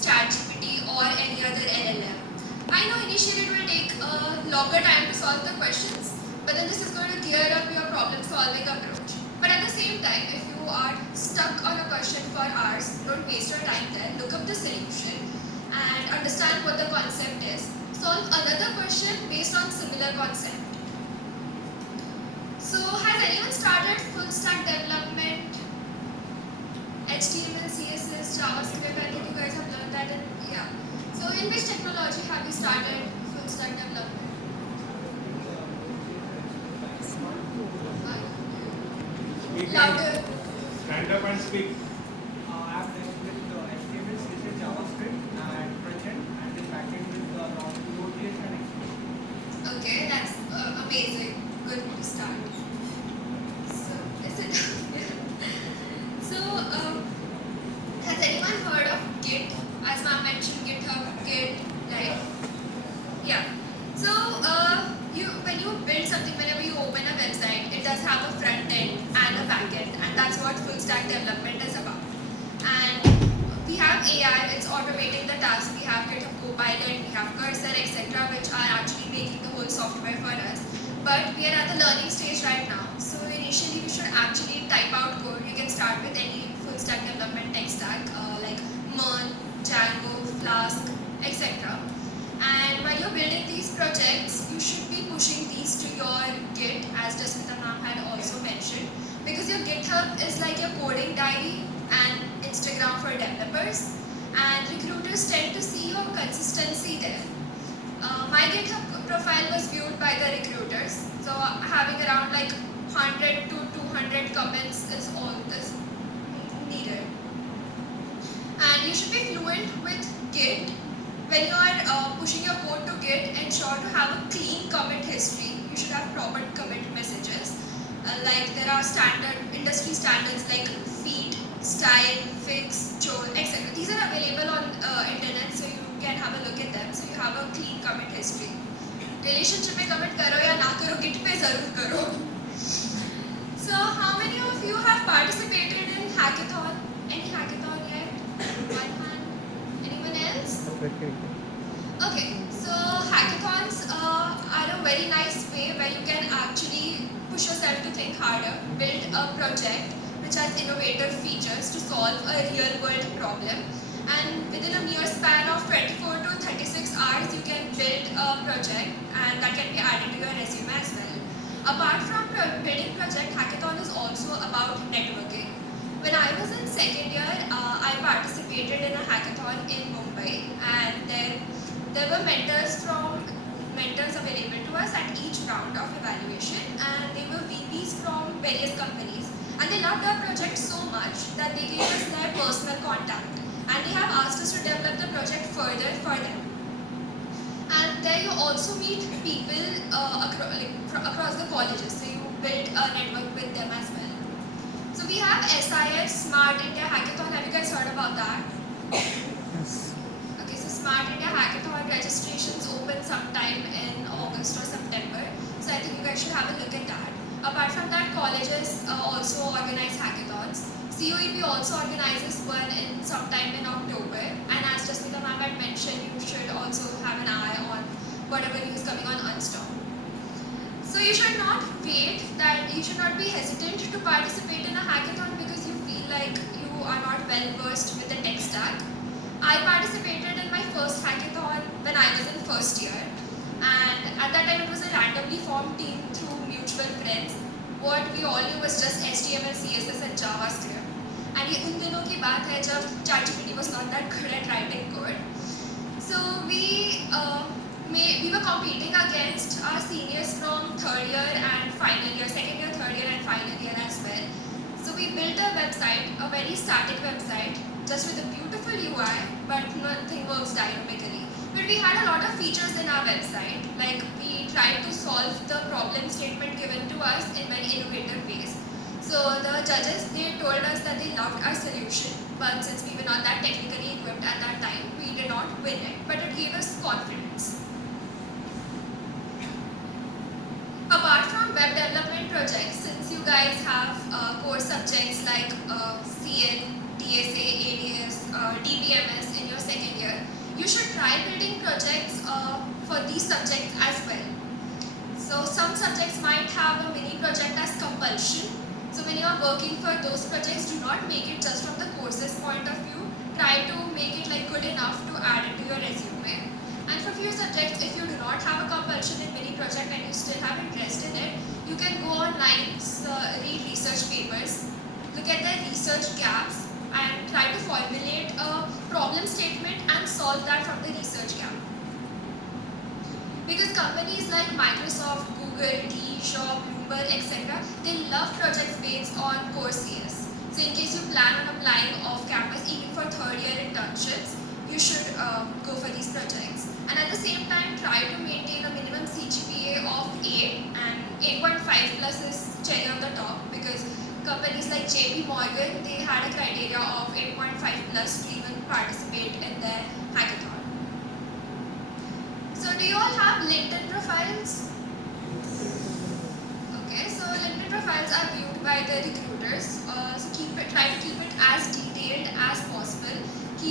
use ChatGPT or any other LLM. I know initially it will take a longer time to solve the questions, but then this is going to gear up your problem solving approach. But at the same time, if you are stuck on a question for hours, don't waste your time there. Look up the solution and understand what the concept is. Solve another question based on similar concept. So has anyone started full stack development? HTML, CSS, JavaScript, I think you guys have learned that in, yeah. So in which technology have you started full stack development? Louder. Stand up and speak. I have dealt with HTML, CSS, JavaScript, and front-end, and then back-end with Node.js and Express. Okay, that's amazing. Good to start. So, is it? So, has anyone heard of Git? As ma'am mentioned, GitHub, Git, right? Yeah. So, when you build something, whenever you open a website, it does have a front end and a back end, and that's what full stack development is about. And we have AI, it's automating the tasks. We have GitHub Copilot, we have Cursor, etc., which are actually making the whole software for us. But we are at the learning stage right now. So initially, we should actually type out code. You can start with any full stack development tech stack like Merl, Django, Flask, etc. And while you're building these projects, you should be pushing these to your Git, as Jasmita ma'am had also mentioned, because your GitHub is like your coding diary and Instagram for developers, and recruiters tend to see your consistency there. My GitHub profile was viewed by the recruiters, so having around like 100 to 200 comments is all this needed. And you should be fluent with Git. When you are pushing your code to Git, ensure to have a clean commit history. You should have proper commit messages. Like there are standard industry standards like feat, style, fix, chore, etc. These are available on internet, so you can have a look at them. So you have a clean commit history. Relationship में commit करो या ना करो, Git पे जरूर करो. So how many of you have participated in hackathon? Any hackathon yet? One hand. Anyone else? Okay, so hackathons are a very nice way where you can actually push yourself to think harder, build a project which has innovative features to solve a real world problem, and within a mere span of 24 to 36 hours you can build a project, and that can be added to your resume as well. Apart from building project, hackathon is also about networking. When I was in second year, I participated in a hackathon in Mumbai, and there were mentors available to us at each round of evaluation, and they were VPs from various companies, and they loved our project so much that they gave us their personal contact, and they have asked us to develop the project further for them. And there you also meet people across the colleges, so you build a network with them as well. So we have SIS, Smart India Hackathon. Have you guys heard about that? Yes. Okay, so Smart India Hackathon registrations open sometime in August or September. So I think you guys should have a look at that. Apart from that, colleges also organize hackathons. COEP also organizes one in sometime in October. And as Jasmita ma'am had mentioned, you should also have an eye on whatever news coming on Unstock. So you should not you should not be hesitant to participate in a hackathon because you feel like you are not well versed with the tech stack. I participated in my first hackathon when I was in first year, and at that time it was a randomly formed team through mutual friends. What we all knew was just HTML, CSS and JavaScript. And ये उन दिनों की बात है जब ChatGPT was not that good at writing code. So we were competing against our seniors from third year and final year, second year, third year and final year as well. So we built a website, a very static website, just with a beautiful UI, but nothing works dynamically. But we had a lot of features in our website, like we tried to solve the problem statement given to us in very innovative ways. So the judges, they told us that they loved our solution, but since we were not that technically equipped at that time, we did not win it, but it gave us confidence. Apart from web development projects, since you guys have core subjects like CN, DSA, ADS, DBMS in your second these subjects as well. So some subjects might have a mini project as compulsion. So when you are working for those projects, do not make it just from the courses point of view. Try to make it like good enough to add it to your resume. And for few subjects, if you do not have a compulsion in mini project and you still have interest in it, you can go online, read research papers, look at the research gaps, and try to formulate a problem statement and solve that from the research gap. Because companies like Microsoft, Google, DE Shaw, Bloomberg, etc., they love projects based on core CS. So in case you plan on applying off campus, even for third year internships, you should go for these projects. And at the same time, try to maintain a minimum CGPA of 8, and 8.5 plus is cherry on the top, because companies like JP Morgan, they had a criteria of 8.5 plus to even participate in their hackathon. So do you all have LinkedIn profiles?